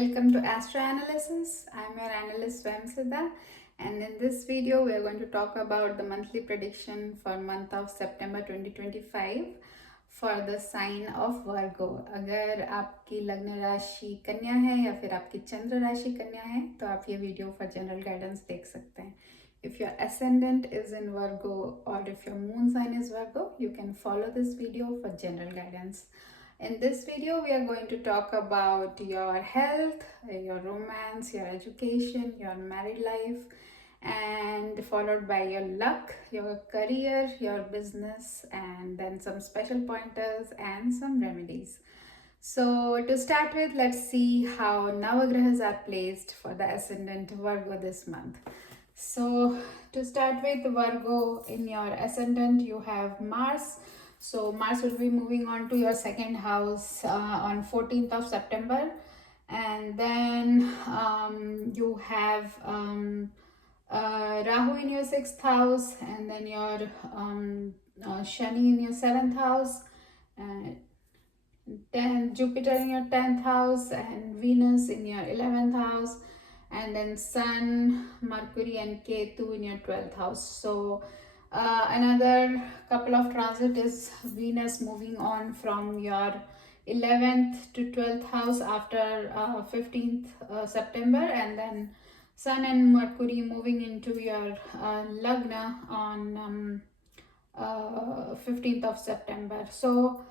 welcome to Astro Analysis. I'm your analyst Swamsida, and in this video we are going to talk about the monthly prediction for month of September 2025 for the sign of Virgo. अगर आपकी लग्न राशि कन्या है या फिर आपकी चंद्र राशि कन्या है तो आप ये वीडियो for general guidance देख सकते हैं. If your ascendant is in Virgo or if your moon sign is Virgo, you can follow this video for general guidance. In this video, we are going to talk about your health, your romance, your education, your married life, and followed by your luck, your career, your business, and then some special pointers and some remedies. So to start with, let's see how Navagrahas are placed for the ascendant Virgo this month. So to start with Virgo, in your ascendant, you have Mars. So Mars will be moving on to your second house on 14th of September. And then you have Rahu in your 6th house, and then your Shani in your 7th house, and then Jupiter in your 10th house, and Venus in your 11th house, and then Sun, Mercury, and Ketu in your 12th house. So another couple of transit is Venus moving on from your 11th to 12th house after 15th September, and then Sun and Mercury moving into your Lagna on 15th of September. So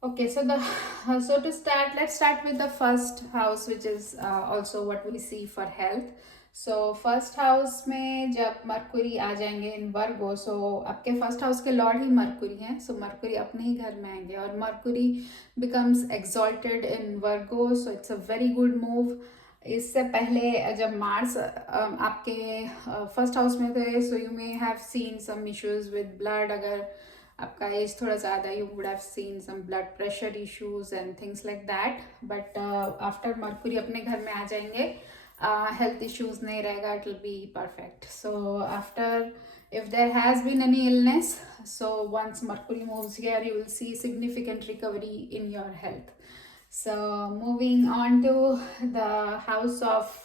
okay, so to start, let's start with the first house, which is also what we see for health. So first house में जब Mercury आ जाएंगे in Virgo, so आपके first house के lord ही Mercury हैं, so Mercury अपने ही घर में आएंगे और Mercury becomes exalted in Virgo, so it's a very good move. इससे पहले जब मार्स आपके फर्स्ट हाउस में थे, so you may have seen some issues with blood. अगर आपका एज थोड़ा ज़्यादा, you would have seen some blood pressure issues and things like that. But after Mercury अपने घर में आ जाएंगे, health issues nahi rahega, it will be perfect. So after, if there has been any illness, so once Mercury moves here, you will see significant recovery in your health. So moving on to the house of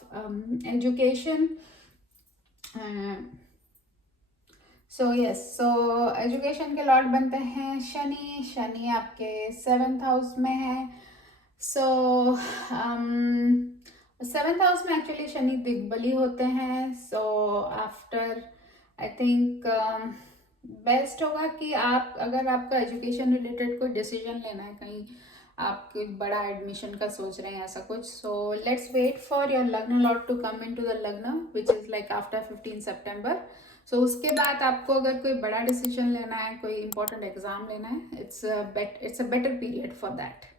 education. So yes, so education के Lord बनते हैं शनि. शनि आपके 7th house में है. So seventh house में actually Shani दिग्बली होते हैं. So after I think best होगा कि आप, अगर आपका एजुकेशन रिलेटेड कोई डिसीजन लेना है, कहीं आप कोई बड़ा एडमिशन का सोच रहे हैं ऐसा कुछ, so let's wait for your लग्न lord to come in to the लग्न विच इज़ लाइक आफ्टर 15 सितंबर. सो उसके बाद आपको अगर कोई बड़ा डिसीजन लेना है, कोई इंपॉर्टेंट एग्जाम लेना है, it's a better period for that.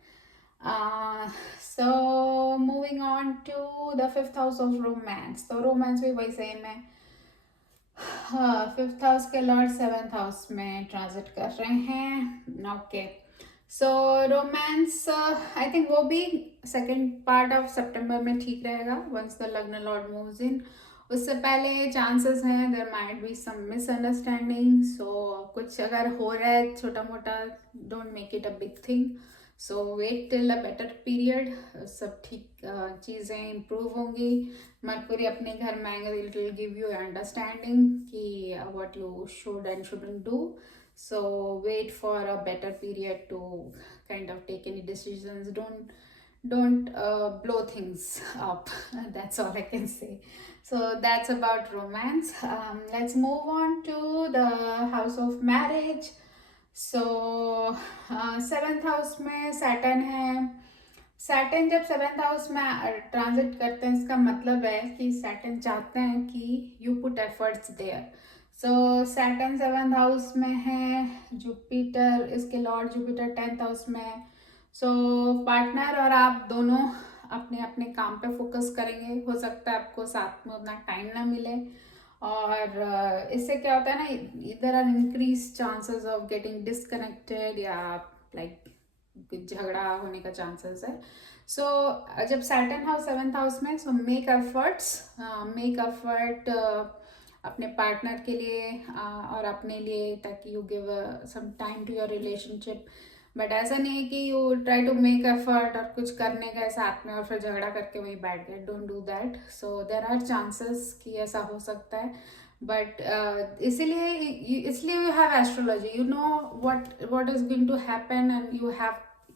So moving on to the 5th house of romance. तो रोमांस भी वही सेम है. 5th हाउस के लॉर्ड 7th हाउस में ट्रांजिट कर रहे हैं. Okay, so romance I think वो भी सेकेंड पार्ट ऑफ सितंबर में ठीक रहेगा वंस द लग्न लॉर्ड मूव्स इन. उससे पहले चांसेस हैं there might be some misunderstanding. So कुछ अगर हो रहा है छोटा मोटा, don't make it a big thing. So wait till a better period. सब ठीक चीज़ें इम्प्रूव होंगी. मरकुरी अपने घर में आएंगे, it will give you understanding कि what you should and shouldn't do. So wait for a better period to kind of take any decisions. Don't blow things up. That's all I can say. So that's about romance. Let's move on to the house of marriage. So 7th house में Saturn है. Saturn जब 7th house में transit करते हैं, इसका मतलब है कि सैटर्न चाहते हैं कि you put efforts there. So Saturn 7th house में है. जुपिटर, इसके लॉर्ड जुपिटर 10th हाउस में है. सो पार्टनर और आप दोनों अपने अपने काम पे फोकस करेंगे. हो सकता है आपको साथ में उतना टाइम ना मिले, और इससे क्या होता है ना, इधर are increase chances of getting disconnected या लाइक झगड़ा होने का चांसेस है. सो जब सैटर्न हाउस 7th हाउस में, सो मेक एफर्ट अपने पार्टनर के लिए और अपने लिए, ताकि you give some time to your relationship. But ऐसा नहीं है कि you try to make effort और कुछ करने का साथ में और फिर झगड़ा करके वहीं बैठ गए. Don't do that. So there are chances कि ऐसा हो सकता है. बट इसलिए you have astrology. You know what is going to happen and you have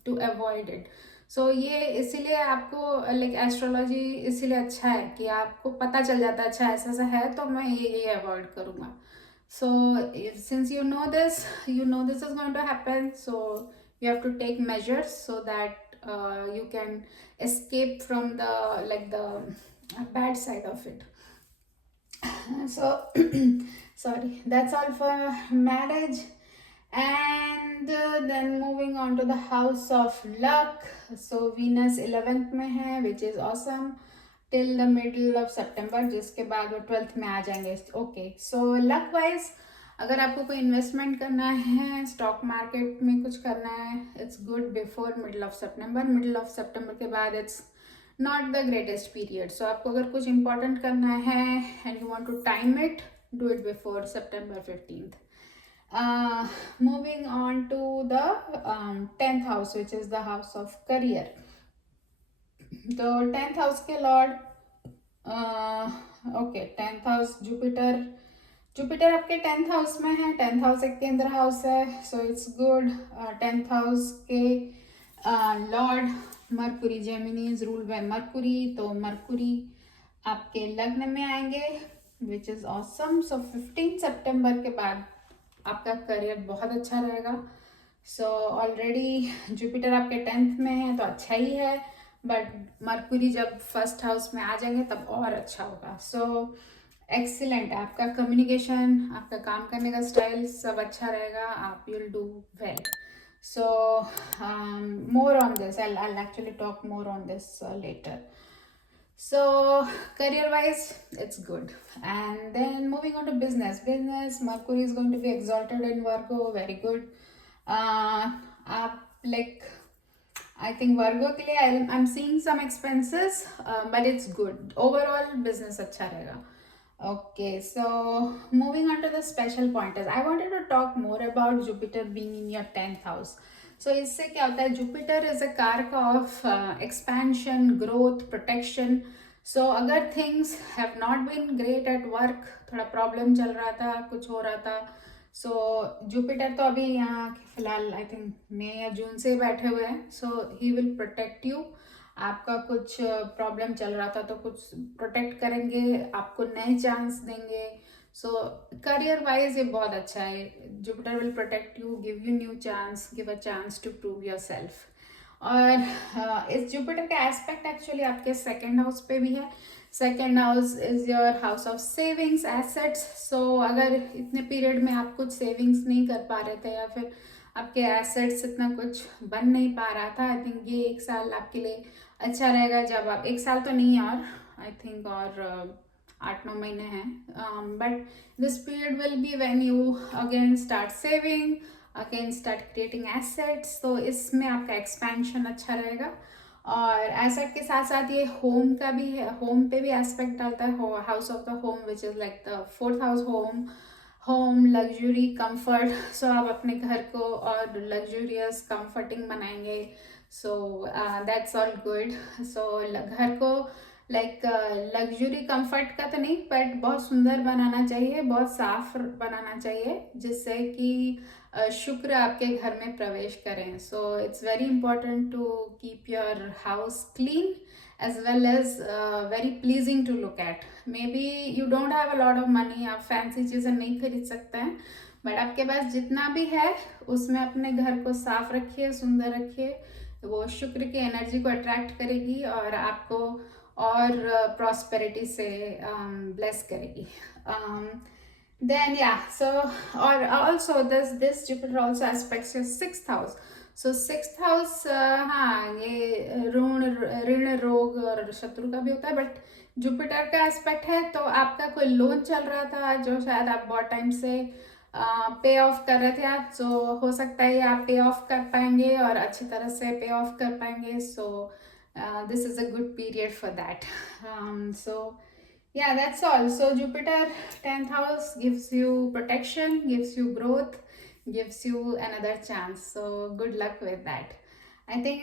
to avoid it. So ये इसीलिए आपको लाइक एस्ट्रोलॉजी इसीलिए अच्छा है कि आपको पता चल जाता है अच्छा ऐसा ऐसा है तो मैं ये अवॉइड करूँगा. So since you know this is going to happen, so you have to take measures so that you can escape from the bad side of it. So sorry, that's all for marriage. And then moving on to the house of luck. So Venus 11th में है, which is awesome till the middle of September, जिसके बाद वो 12th में आ जाएंगे. Okay, सो luck wise अगर आपको कोई इन्वेस्टमेंट करना है, स्टॉक मार्केट में कुछ करना है, it's good before middle of सितंबर. मिडल ऑफ सितंबर के बाद it's not the greatest period. So आपको अगर कुछ इंपॉर्टेंट करना है and you want to time it, do it before September 15th. Moving on to the 10th house, which is the house of career. The 10th house के lord, okay 10th house Jupiter आपके 10th house में है. 10th house एक केंद्र house है, so it's good. 10th house के lord Mercury, Geminis rule by Mercury, तो Mercury आपके लग्न में आएंगे, विच इज ऑसम. सो 15 सितंबर के बाद आपका करियर बहुत अच्छा रहेगा. सो ऑलरेडी जुपिटर आपके 10th में है तो अच्छा ही है, बट मरकुरी जब फर्स्ट हाउस में आ जाएंगे तब और अच्छा होगा. सो एक्सीलेंट है आपका कम्युनिकेशन, आपका काम करने का स्टाइल सब अच्छा रहेगा. आप will do well. So more on this, I'll actually talk more on this later. So career wise it's good. And then moving on to business, Mercury is going to be exalted in Virgo, very good. आप like I think Virgo के लिए I'm seeing some expenses, but it's good. Overall business अच्छा रहेगा. Okay, so moving on to the special pointers, I wanted to talk more about Jupiter being in your 10th house. So इससे क्या होता है, Jupiter is a कारक of expansion, growth, protection. So अगर things have not been great at work, थोड़ा problem चल रहा था, कुछ हो रहा था, सो जुपिटर तो अभी यहाँ फिलहाल आई थिंक मई या जून से बैठे हुए हैं. सो ही विल प्रोटेक्ट यू. आपका कुछ प्रॉब्लम चल रहा था तो कुछ प्रोटेक्ट करेंगे, आपको नए चांस देंगे. सो करियर वाइज ये बहुत अच्छा है. Jupiter will protect you, give you new chance, give a chance to prove yourself. और इस जुपिटर का एस्पेक्ट एक्चुअली आपके सेकेंड हाउस पे भी है. Second house is your house of savings, assets. So अगर इतने पीरियड में आप कुछ सेविंग्स नहीं कर पा रहे थे या फिर आपके एसेट्स इतना कुछ बन नहीं पा रहा था, आई थिंक ये एक साल आपके लिए अच्छा रहेगा. जब आप एक साल तो नहीं, और आई थिंक और 8-9 महीने हैं, but this period will be when you again start saving, again start creating assets. तो इसमें आपका एक्सपेंशन अच्छा रहेगा. और एसेट के साथ साथ ये होम का भी है, होम पे भी एस्पेक्ट डालता है. House of the home which is like the 4th house. Home luxury comfort. So आप अपने घर को और लग्जूरियस कंफर्टिंग बनाएंगे. So that's all good. So घर को लाइक लग्जरी कंफर्ट का तो नहीं, बट बहुत सुंदर बनाना चाहिए, बहुत साफ बनाना चाहिए, जिससे कि शुक्र आपके घर में प्रवेश करें. So it's very important to keep your house clean as well as very pleasing to look at. Maybe you don't have a lot of money, आप फैंसी चीज़ें नहीं खरीद सकते हैं, बट आपके पास जितना भी है उसमें अपने घर को साफ रखिए, सुंदर रखिए. वो शुक्र की एनर्जी को अट्रैक्ट करेगी और आपको और प्रॉस्पेरिटी से ब्लेस करेगी. Then yeah, so or also this Jupiter also aspects your 6th house. So 6th house, हाँ ये ऋण रोग और शत्रु का भी होता है, बट जुपिटर का एस्पेक्ट है. तो आपका कोई लोन चल रहा था जो शायद आप बहुत टाइम से पे ऑफ कर रहे थे आप, तो हो सकता है आप पे ऑफ कर पाएंगे और अच्छी तरह से पे ऑफ कर पाएंगे. So this is a good period for that. So yeah, that's all. So Jupiter 10th house gives you protection, gives you growth, gives you another chance. So good luck with that. I think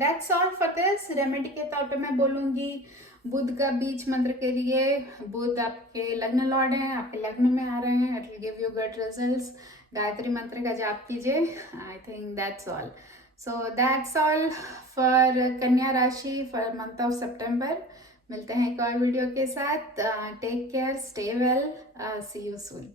that's all for this. Remedy के तौर पे मैं बोलूँगी बुध का बीज मंत्र के लिए, बुध आपके लग्न लॉर्ड हैं, आपके लग्न में आ रहे हैं, it will give you good results. Gayatri मंत्र का जाप कीजिए. I think that's all. So that's all for कन्या राशि फॉर मंथ ऑफ सितंबर. मिलते हैं एक और वीडियो के साथ. Take care, stay well, see you soon.